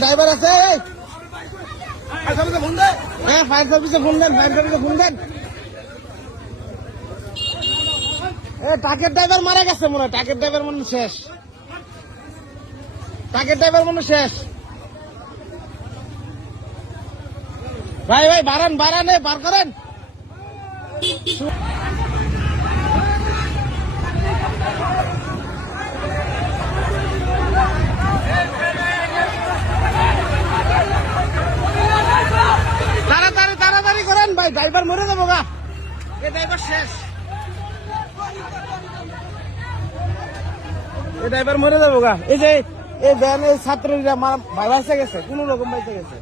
driver আছে হ্যাঁ fire সার্ভিসে ফোন দেন ট্রাকের ড্রাইভার মারা গেছে মনে হয় ট্রাকের ড্রাইভার মনে শেষ ভাই বাড়ান বার করেন তাড়াতাড়ি করেন ভাই ড্রাইভার মরে যাবো গা এ ড্রাইভার শেষ এই ড্রাইভার মরে যাবো গা এই যে এই ভ্যান এই ছাত্রীরা ভাই বাইসে গেছে কোন রকম বাইসে গেছে